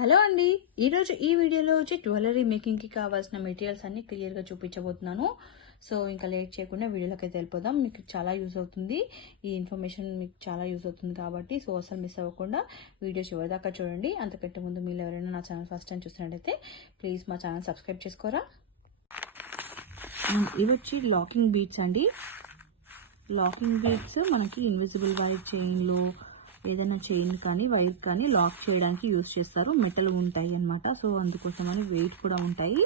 Hello అండి, ఈరోజు ఈ వీడియోలో వచ్చి జ్యువెలరీ మేకింగ్కి కావాల్సిన మెటీరియల్స్ అన్ని క్లియర్గా చూపించబోతున్నాను. సో ఇంకా లేట్ చేయకుండా వీడియోలోకి అయితే వెళ్ళిపోదాం. మీకు చాలా యూజ్ అవుతుంది, ఈ ఇన్ఫర్మేషన్ మీకు చాలా యూజ్ అవుతుంది కాబట్టి సో అసలు మిస్ అవ్వకుండా వీడియో చివరిదాకా చూడండి. అంతకంటే ముందు మీరు ఎవరైనా నా ఛానల్ ఫస్ట్ టైం చూసినట్టయితే ప్లీజ్ మా ఛానల్ సబ్స్క్రైబ్ చేసుకోరా. ఇవి వచ్చి లాకింగ్ బీడ్స్ అండి. లాకింగ్ బీడ్స్ మనకి ఇన్విజిబుల్ వైర్ చైన్లో ఏదైనా చైన్ కానీ వైర్ కానీ లాక్ చేయడానికి యూజ్ చేస్తారు. మెటల్ ఉంటాయి అన్నమాట, సో అందుకోసమని వెయిట్ కూడా ఉంటాయి.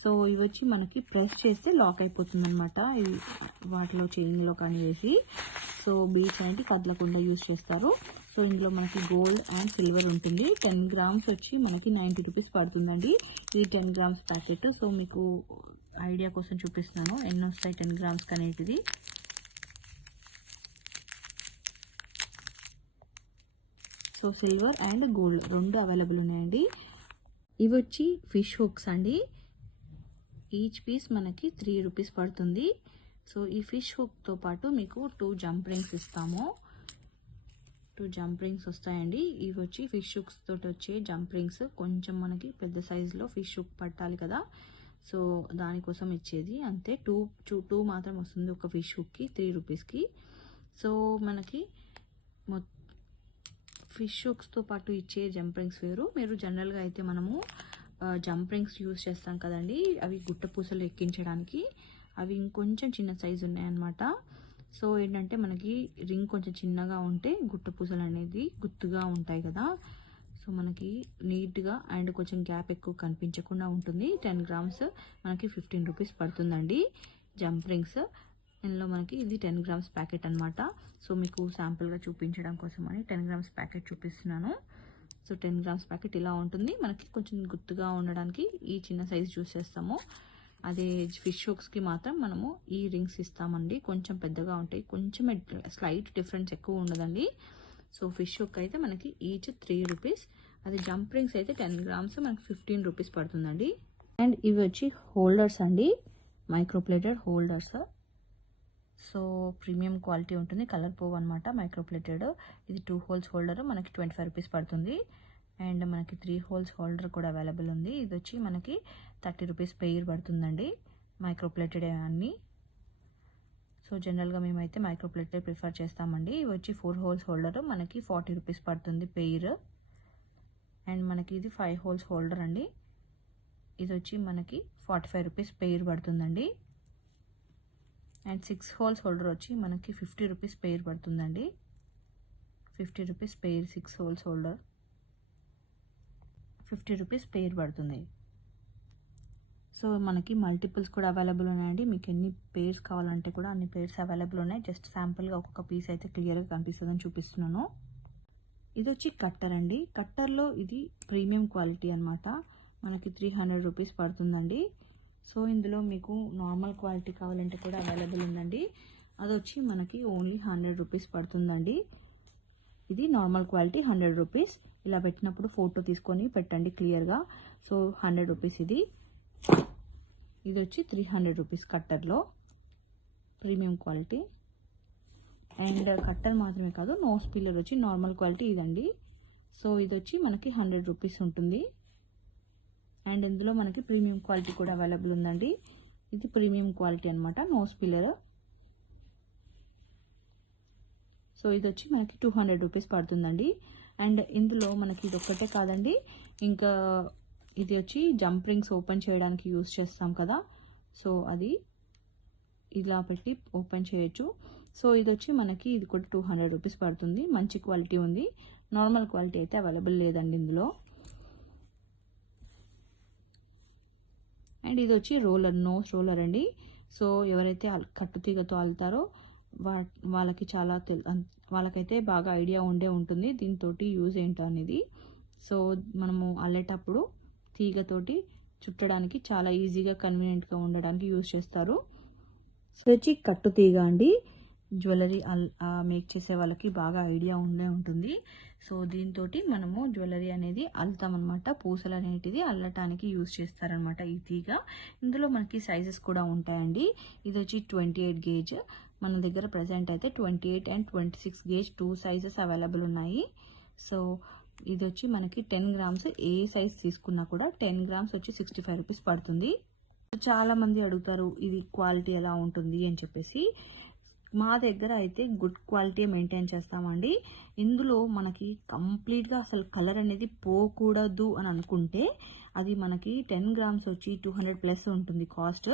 సో ఇవి వచ్చి మనకి ప్రెస్ చేస్తే లాక్ అయిపోతుంది అనమాట, వాటిలో చైన్లో కానీ వేసి. సో బీడ్స్ అనేది కదలకుండా యూజ్ చేస్తారు. సో ఇందులో మనకి గోల్డ్ అండ్ సిల్వర్ ఉంటుంది. 10 గ్రామ్స్ వచ్చి మనకి 90 రూపీస్ పడుతుందండి ఇది 10 గ్రామ్స్ ప్యాకెట్. సో మీకు ఐడియా కోసం చూపిస్తున్నాను ఎన్ని వస్తాయి 10 గ్రామ్స్ అనేటిది. సో సిల్వర్ అండ్ గోల్డ్ రెండు అవైలబుల్ ఉన్నాయండి. ఇవి వచ్చి ఫిష్ హుక్స్ అండి. ఈచ్ పీస్ మనకి 3 రూపీస్ పడుతుంది. సో ఈ ఫిష్ హుక్తో పాటు మీకు 2 జంప్ రింగ్స్ ఇస్తాము. 2 జంప్ రింగ్స్ వస్తాయండి. ఇవి వచ్చి ఫిష్ హుక్స్ తోటి వచ్చే జంప్ రింగ్స్. కొంచెం మనకి పెద్ద సైజులో ఫిష్ హుక్ పట్టాలి కదా, సో దానికోసం ఇచ్చేది. అంతే, టూ మాత్రం వస్తుంది ఒక ఫిష్ హుక్కి 3 రూపీస్కి. సో మనకి ఫిష్ హుక్స్తో పాటు ఇచ్చే జంప్ రింగ్స్ వేరు. మీరు జనరల్గా అయితే మనము జంప్ రింగ్స్ యూజ్ చేస్తాం కదండి, అవి గుట్ట పూసలు ఎక్కించడానికి. అవి ఇంకొంచెం చిన్న సైజు ఉన్నాయన్నమాట. సో ఏంటంటే మనకి రింగ్ కొంచెం చిన్నగా ఉంటే గుట్ట పూసలు అనేది గుత్తుగా ఉంటాయి కదా, సో మనకి నీట్గా అండ్ కొంచెం గ్యాప్ ఎక్కువ కనిపించకుండా ఉంటుంది. 10 గ్రామ్స్ మనకి 15 రూపీస్ పడుతుందండి జంప్ రింగ్స్. ఇందులో మనకి ఇది 10 గ్రామ్స్ ప్యాకెట్ అనమాట. సో మీకు శాంపుల్గా చూపించడం కోసం అని 10 గ్రామ్స్ ప్యాకెట్ చూపిస్తున్నాను. సో 10 గ్రామ్స్ ప్యాకెట్ ఇలా ఉంటుంది. మనకి కొంచెం గుర్తుగా ఉండడానికి ఈ చిన్న సైజ్ యూస్ చేస్తాము. అదే ఫిష్ హుక్స్కి మాత్రం మనము ఈ రింగ్స్ ఇస్తామండి, కొంచెం పెద్దగా ఉంటాయి. కొంచెం స్లైట్ డిఫరెన్స్ ఎక్కువ ఉండదండి. సో ఫిష్ హుక్ అయితే మనకి ఈచ్ 3 రూపీస్. అదే జంప్ రింగ్స్ అయితే 10 గ్రామ్స్ మనకి 15 రూపీస్ పడుతుందండి. అండ్ ఇవి వచ్చి హోల్డర్స్ అండి, microplated holders. So premium quality ఉంటుంది, కలర్ పోవ్ అనమాట, మైక్రోప్లేటెడ్. ఇది 2 హోల్స్ హోల్డర్ మనకి 25 రూపీస్ పడుతుంది. అండ్ మనకి 3 హోల్స్ హోల్డర్ కూడా అవైలబుల్ ఉంది. ఇది వచ్చి మనకి 30 రూపీస్ పెయిర్ పడుతుందండి, మైక్రోప్లేటెడ్ అన్నీ. సో జనరల్గా మేమైతే మైక్రోప్లేటెడ్ ప్రిఫర్ చేస్తామండి. ఇవి వచ్చి 4 హోల్స్ హోల్డర్ మనకి 40 రూపీస్ పడుతుంది పెయిర్. అండ్ మనకి ఇది 5 హోల్స్ హోల్డర్ అండి, ఇది వచ్చి మనకి 45 రూపీస్ పెయిర్ పడుతుందండి. అండ్ 6 హోల్స్ హోల్డర్ వచ్చి మనకి 50 రూపీస్ పెయిర్ పడుతుందండి. 50 rupees pair, 6 holes holder 50 rupees pair పడుతుంది. సో మనకి మల్టిపుల్స్ కూడా అవైలబుల్ ఉన్నాయండి. మీకు ఎన్ని పెయిర్స్ కావాలంటే కూడా అన్ని పెయిర్స్ అవైలబుల్ ఉన్నాయి. జస్ట్ శాంపుల్గా ఒక్కొక్క పీస్ అయితే క్లియర్గా కనిపిస్తుందని చూపిస్తున్నాను. ఇది వచ్చి కట్టర్ అండి. కట్టర్లో ఇది ప్రీమియం క్వాలిటీ అనమాట, మనకి 300 రూపీస్ పడుతుందండి. సో ఇందులో మీకు నార్మల్ క్వాలిటీ కావాలంటే కూడా అవైలబుల్ ఉందండి. అది వచ్చి మనకి ఓన్లీ 100 రూపీస్ పడుతుందండి. ఇది నార్మల్ క్వాలిటీ 100 రూపీస్. ఇలా పెట్టినప్పుడు ఫోటో తీసుకొని పెట్టండి క్లియర్గా. సో 100 రూపీస్ ఇది. ఇది వచ్చి 300 రూపీస్ కట్టర్లో ప్రీమియం క్వాలిటీ. అండ్ కట్టర్ మాత్రమే కాదు, నోస్ పిల్లర్ వచ్చి నార్మల్ క్వాలిటీ ఇదండి. సో ఇది వచ్చి మనకి 100 రూపీస్ ఉంటుంది. అండ్ ఇందులో మనకి ప్రీమియం క్వాలిటీ కూడా అవైలబుల్ ఉందండి. ఇది ప్రీమియం క్వాలిటీ అనమాట, నోస్ పిల్లర్. సో ఇది వచ్చి మనకి 200 రూపీస్ పడుతుందండి. అండ్ ఇందులో మనకి ఇది ఒక్కటే కాదండి, ఇంకా ఇది వచ్చి జంప్ రింగ్స్ ఓపెన్ చేయడానికి యూజ్ చేస్తాం కదా, సో అది ఇలా పెట్టి ఓపెన్ చేయొచ్చు. సో ఇది వచ్చి మనకి ఇది కూడా 200 రూపీస్ పడుతుంది. మంచి క్వాలిటీ ఉంది, నార్మల్ క్వాలిటీ అయితే అవైలబుల్ లేదండి ఇందులో. అండ్ ఇది వచ్చి రోలర్, నోస్ రోలర్ అండి. సో ఎవరైతే కట్టుతీగతో అల్లుతారో వాళ్ళకి వాళ్ళకైతే బాగా ఐడియా ఉంటుంది దీంతో యూజ్ ఏంటో అనేది. సో మనము అల్లేటప్పుడు తీగతోటి చుట్టడానికి చాలా ఈజీగా కన్వీనియంట్గా ఉండడానికి యూజ్ చేస్తారు. సో వచ్చి కట్టుతీగ అండి, జ్యువెలరీ మేక్ చేసే వాళ్ళకి బాగా ఐడియా ఉంటుంది. సో దీంతో మనము జ్యువెలరీ అనేది అల్లుతామన్నమాట, పూసలు అనేటిది అల్లటానికి యూజ్ చేస్తారనమాట ఈ తీగ. ఇందులో మనకి సైజెస్ కూడా ఉంటాయండి. ఇది వచ్చి 28 గేజ్, మన దగ్గర ప్రజెంట్ అయితే 28 అండ్ 26 గేజ్ 2 సైజెస్ అవైలబుల్ ఉన్నాయి. సో ఇది వచ్చి మనకి 10 గ్రామ్స్ ఏ సైజ్ తీసుకున్నా కూడా 10 గ్రామ్స్ వచ్చి 65 రూపీస్ పడుతుంది. చాలా మంది అడుగుతారు ఇది క్వాలిటీ ఎలా ఉంటుంది అని చెప్పేసి. మా దగ్గర అయితే గుడ్ క్వాలిటీ మెయింటైన్ చేస్తామండి. ఇందులో మనకి కంప్లీట్గా అసలు కలర్ అనేది పోకూడదు అని అనుకుంటే అది మనకి 10 గ్రామ్స్ వచ్చి 200+ ఉంటుంది కాస్ట్.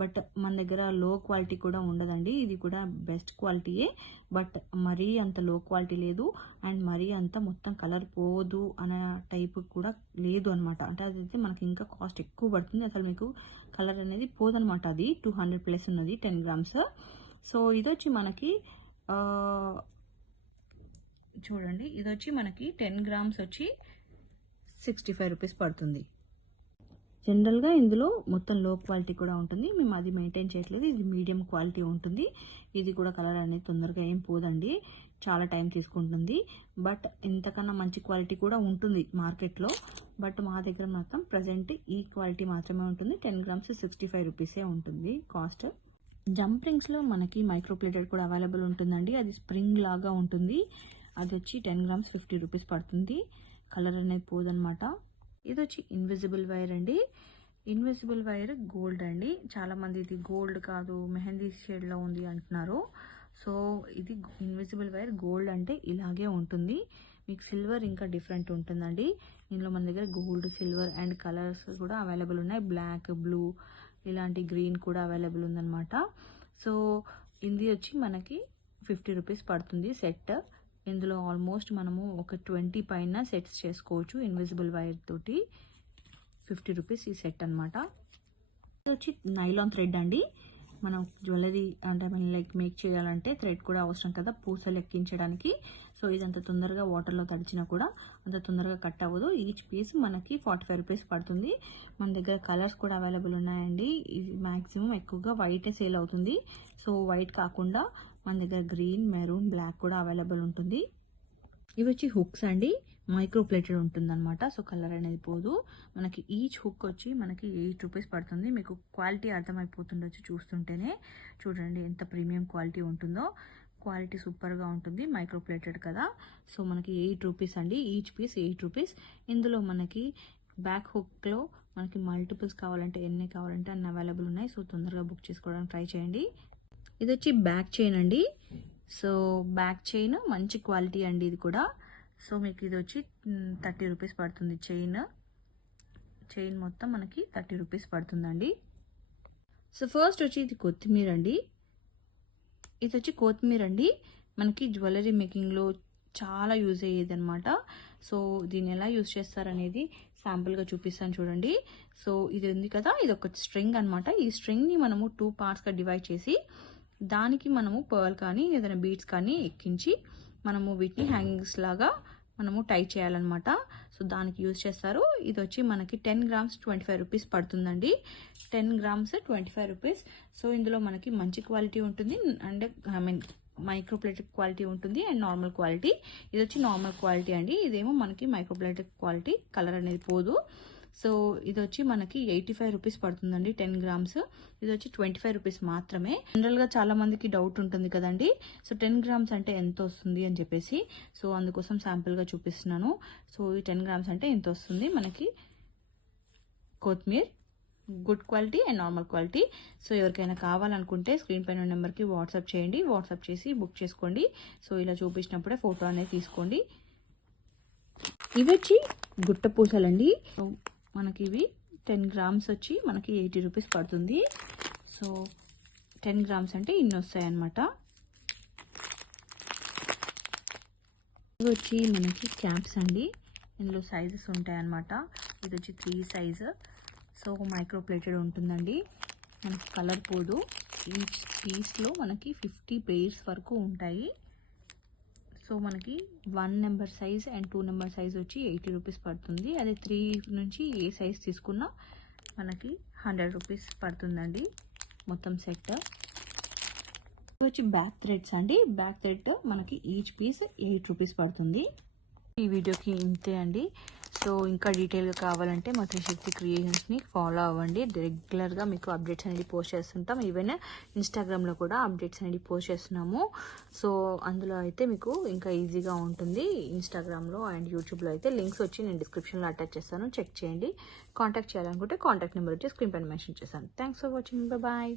బట్ మన దగ్గర లో క్వాలిటీ కూడా ఉండదండి. ఇది కూడా బెస్ట్ క్వాలిటీయే, బట్ మరీ అంత లో క్వాలిటీ లేదు అండ్ మరీ అంత మొత్తం కలర్ పోదు అనే టైప్ కూడా లేదు అనమాట. అంటే అదైతే మనకి ఇంకా కాస్ట్ ఎక్కువ పడుతుంది. అసలు మీకు కలర్ అనేది పోదనమాట. అది 200+ ఉన్నది 10 గ్రామ్స్. సో ఇది వచ్చి మనకి చూడండి, ఇది వచ్చి మనకి 10 గ్రామ్స్ వచ్చి 65 రూపీస్ పడుతుంది. జనరల్గా ఇందులో మొత్తం లో క్వాలిటీ కూడా ఉంటుంది. మేము అది మెయింటైన్ చేయట్లేదు. ఇది మీడియం క్వాలిటీ ఉంటుంది. ఇది కూడా కలర్ అనేది తొందరగా ఏం పోదండి, చాలా టైం తీసుకుంటుంది. బట్ ఇంతకన్నా మంచి క్వాలిటీ కూడా ఉంటుంది మార్కెట్లో. బట్ మా దగ్గర మాత్రం ప్రజెంట్ ఈ క్వాలిటీ మాత్రమే ఉంటుంది. 10 గ్రామ్స్ 65 రూపీసే ఉంటుంది కాస్ట్. జంప్రింగ్స్లో మనకి మైక్రోప్లేటెడ్ కూడా అవైలబుల్ ఉంటుందండి. అది స్ప్రింగ్ లాగా ఉంటుంది. అది వచ్చి 10 గ్రామ్స్ 50 రూపీస్ పడుతుంది. కలర్ అనేది పోదనమాట. ఇది వచ్చి ఇన్విజిబుల్ వైర్ అండి. ఇన్విజిబుల్ వైర్ గోల్డ్ అండి. చాలామంది ఇది గోల్డ్ కాదు మెహందీ షేడ్లో ఉంది అంటున్నారు. సో ఇది ఇన్విజిబుల్ వైర్ గోల్డ్ అంటే ఇలాగే ఉంటుంది. మీకు సిల్వర్ ఇంకా డిఫరెంట్ ఉంటుందండి. ఇందులో మన దగ్గర గోల్డ్, సిల్వర్ అండ్ కలర్స్ కూడా అవైలబుల్ ఉన్నాయి. బ్లాక్, బ్లూ, ఇలాంటి గ్రీన్ కూడా అవైలబుల్ ఉందన్నమాట. సో ఇది వచ్చి మనకి 50 రూపీస్ పడుతుంది సెట్. ఇందులో ఆల్మోస్ట్ మనము ఒక 20 పైన సెట్స్ చేసుకోవచ్చు ఇన్విజిబుల్ వైర్ తోటి. 50 రూపీస్ ఈ సెట్ అనమాట. ఇది వచ్చి నైలాన్ థ్రెడ్ అండి. మనం జ్యువెలరీ అంటే మనం లైక్ మేక్ చేయాలంటే థ్రెడ్ కూడా అవసరం కదా పూసలు ఎక్కించడానికి. సో ఇదంత తొందరగా వాటర్లో తడిచినా కూడా అంత తొందరగా కట్ అవ్వదు. ఈచ్ పీస్ మనకి 45 రూపీస్ పడుతుంది. మన దగ్గర కలర్స్ కూడా అవైలబుల్ ఉన్నాయండి. ఇది మ్యాక్సిమం ఎక్కువగా వైటే సేల్ అవుతుంది. సో వైట్ కాకుండా మన దగ్గర గ్రీన్, మెరూన్, బ్లాక్ కూడా అవైలబుల్ ఉంటుంది. ఇవి వచ్చి హుక్స్ అండి. మైక్రోప్లేటెడ్ ఉంటుంది అనమాట. సో కలర్ అనేది పోదు. మనకి ఈచ్ హుక్ వచ్చి మనకి 8 రూపీస్ పడుతుంది. మీకు క్వాలిటీ అర్థమైపోతుండొచ్చు చూస్తుంటేనే. చూడండి ఎంత ప్రీమియం క్వాలిటీ ఉంటుందో. క్వాలిటీ సూపర్గా ఉంటుంది. మైక్రోప్లేటెడ్ కదా. సో మనకి 8 రూపీస్ అండి. Each piece 8 rupees. ఇందులో మనకి బ్యాక్ హుక్లో మనకి మల్టిపుల్స్ కావాలంటే ఎన్ని కావాలంటే అన్ని అవైలబుల్ ఉన్నాయి. సో తొందరగా బుక్ చేసుకోవడానికి ట్రై చేయండి. ఇది వచ్చి బ్యాక్ చైన్ అండి. సో బ్యాక్ చైన్ మంచి క్వాలిటీ అండి ఇది కూడా. సో మీకు ఇది వచ్చి 30 రూపీస్ పడుతుంది. చైన్ మొత్తం మనకి 30 రూపీస్ పడుతుందండి. సో ఫస్ట్ వచ్చి ఇది కొత్తిమీర అండి. ఇది వచ్చి కొత్తిమీర అండి. మనకి జ్యువెలరీ మేకింగ్లో చాలా యూజ్ అయ్యేది అనమాట. సో దీన్ని ఎలా యూజ్ చేస్తారనేది శాంపుల్గా చూపిస్తాను చూడండి. సో ఇది ఉంది కదా, ఇది ఒక స్ట్రింగ్ అనమాట. ఈ స్ట్రింగ్ని మనము 2 పార్ట్స్గా డివైడ్ చేసి దానికి మనము పర్ల్ కానీ ఏదైనా బీడ్స్ కానీ ఎక్కించి మనము వీటిని హ్యాంగింగ్స్ లాగా మనము టై చేయాలన్నమాట. సో దానికి యూజ్ చేస్తారు. ఇది వచ్చి మనకి 10 గ్రామ్స్ 25 రూపీస్ పడుతుందండి. 10 గ్రామ్స్ 25 రూపీస్. సో ఇందులో మనకి మంచి క్వాలిటీ ఉంటుంది అండ్ మైక్రోప్లేటెడ్ క్వాలిటీ ఉంటుంది అండ్ నార్మల్ క్వాలిటీ. ఇది వచ్చి నార్మల్ క్వాలిటీ అండి. ఇదేమో మనకి మైక్రోప్లేటెడ్ క్వాలిటీ, కలర్ అనేది పోదు. సో ఇది వచ్చి మనకి 85 రూపీస్ పడుతుందండి 10 గ్రామ్స్. ఇది వచ్చి 25 రూపీస్ మాత్రమే. జనరల్గా చాలా మందికి డౌట్ ఉంటుంది కదండి, సో 10 గ్రామ్స్ అంటే ఎంత వస్తుంది అని చెప్పేసి. సో అందుకోసం శాంపుల్గా చూపిస్తున్నాను. సో ఈ 10 గ్రామ్స్ అంటే ఎంత వస్తుంది మనకి కొత్తిమీర, good quality and normal quality. So ఎవరికైనా కావాలనుకుంటే స్క్రీన్ పైన నెంబర్కి వాట్సాప్ చేయండి. వాట్సాప్ చేసి బుక్ చేసుకోండి. సో ఇలా చూపించినప్పుడే ఫోటో అనేది తీసుకోండి. ఇవి వచ్చి గుట్ట పూసలండి. మనకి ఇవి 10 గ్రామ్స్ వచ్చి మనకి 80 రూపీస్ పడుతుంది. సో 10 గ్రామ్స్ అంటే ఇన్ని వస్తాయి అన్నమాట. ఇవి వచ్చి మనకి క్యాప్స్ అండి. ఇందులో సైజెస్ ఉంటాయి అన్నమాట. ఇది వచ్చి 3 సైజు. సో మైక్రోప్లేటెడ్ ఉంటుందండి. మనకి కలర్ పోదు. ఈచ్ పీస్లో మనకి 50 పెయిర్స్ వరకు ఉంటాయి. సో మనకి 1 number size and 2 number size వచ్చి 80 రూపీస్ పడుతుంది. అదే 3 నుంచి ఏ సైజ్ తీసుకున్నా మనకి 100 రూపీస్ పడుతుందండి మొత్తం సెట్. వచ్చి బ్యాక్ థ్రెడ్స్ అండి. బ్యాక్ థ్రెడ్ మనకి ఈచ్ పీస్ 8 రూపీస్ పడుతుంది. ఈ వీడియోకి ఇంతే అండి. సో సో ఇంకా డీటెయిల్గా కావాలంటే మా త్రిశక్తి క్రియేషన్స్ని ఫాలో అవ్వండి. రెగ్యులర్గా మీకు అప్డేట్స్ అనేది పోస్ట్ చేస్తుంటాం. ఈవెన్ ఇన్స్టాగ్రామ్లో కూడా అప్డేట్స్ అనేది పోస్ట్ చేస్తున్నాము. సో అందులో అయితే మీకు ఇంకా ఈజీగా ఉంటుంది. ఇన్స్టాగ్రామ్లో అండ్ యూట్యూబ్లో అయితే లింక్స్ వచ్చి నేను డిస్క్రిప్షన్లో అటాచ్ చేస్తాను, చెక్ చేయండి. కాంటాక్ట్ చేయాలనుకుంటే కాంటాక్ట్ నెంబర్ వచ్చి స్క్రీన్ పైన మెన్షన్ చేశాను. Thanks for watching. బాయ్.